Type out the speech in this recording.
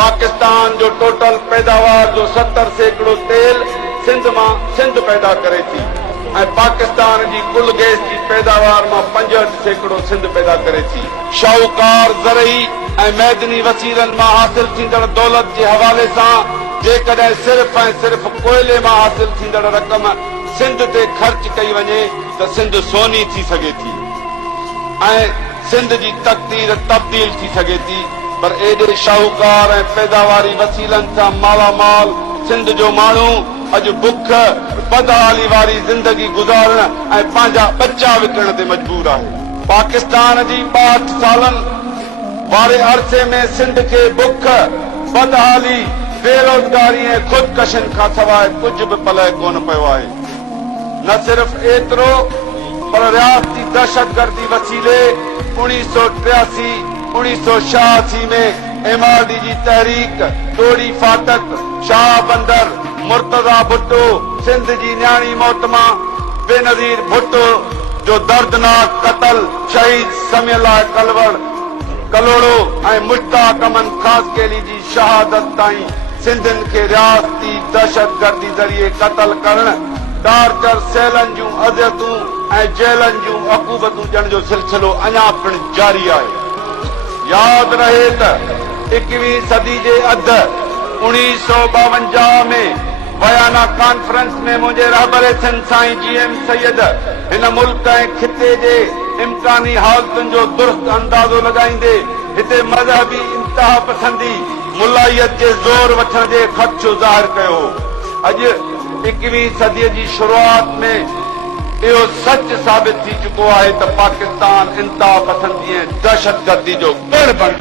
पाकिस्तान जो टोटल पैदावार जो 70 सैकड़ो तेल सिंध पैदा करे थी ऐं पाकिस्तान जी कुल गैस की पैदावार में 65 सैकड़ो सिंध पैदा करे थी। शाहूकार ज़रई ऐं मैदनी वसीलनि मां हासिल थींदड़ दौलत के हवाले सां जेकॾहिं सिर्फ़ ऐं सिर्फ़ कोयले मां हासिल थींदड़ रक़म सिंध ते ख़र्च कई वञे त सिंध सोनी थी सघे थी ऐं सिंध जी तक़दीर तब्दील थी सघे थी। पर एडे शाहूकार ऐं पैदावारी वसीलनि सां मालामाल सिंध जो माण्हू अॼु बुख बदहाली वारी जिंदगी गुज़ारण ऐं पंहिंजा बच्चा विकिणण ते मजबूर आहे। पाकिस्तान जी 62 सालनि वारे अरसे में सिंध के बुख बदहाली बेरोजगारी ऐं खुदकशियुनि खां सवाइ कुझु बि पलह कोन पियो आहे। न सिर्फ़ एतिरो पर रियासती दहशतगर्दी वसीले 1983 1986 में MRD जी तहरीक तोड़ी फाटक शाह बंदर मुर्तजा भुट्टो सिंध जी न्याणी मोहतमा बेनज़ीर भुट्टो जो दर्दनाक कतल शहीद समियला कलवड़ कलोड़ो ऐं मुश्ताक अमन खासकेली जी शहादत ताईं सिंधियुनि खे रियासती दहशतगर्दी ज़रिए कतल करण टार्चर सेलनि जूं अज़ियतूं ऐं जेलनि जूं अकूबतूं ॾियण जो सिलसिलो अञा पिणु जारी आहे। याद रहे त 21वीं सदी जे अध 1952 में वयाना कॉन्फ्रेंस में मुझे रहबरे सिंध साईं GM सैयद हिन मुल्क ऐं खिते जे इम्कानी हालतुनि जो दुरुस्त अंदाज़ो लगाईंदे हिते मज़हबी इंतहा पसंदी मुलाहियत जे ज़ोर वठण जे ख़दशो ज़ाहिर कयो। अॼु 21वीं सदीअ जी शुरूआत में इहो सच साबित थी चुको आहे त पाकिस्तान इंतहा पसंदी ऐं दहशतगर्दी जो गढ़ बण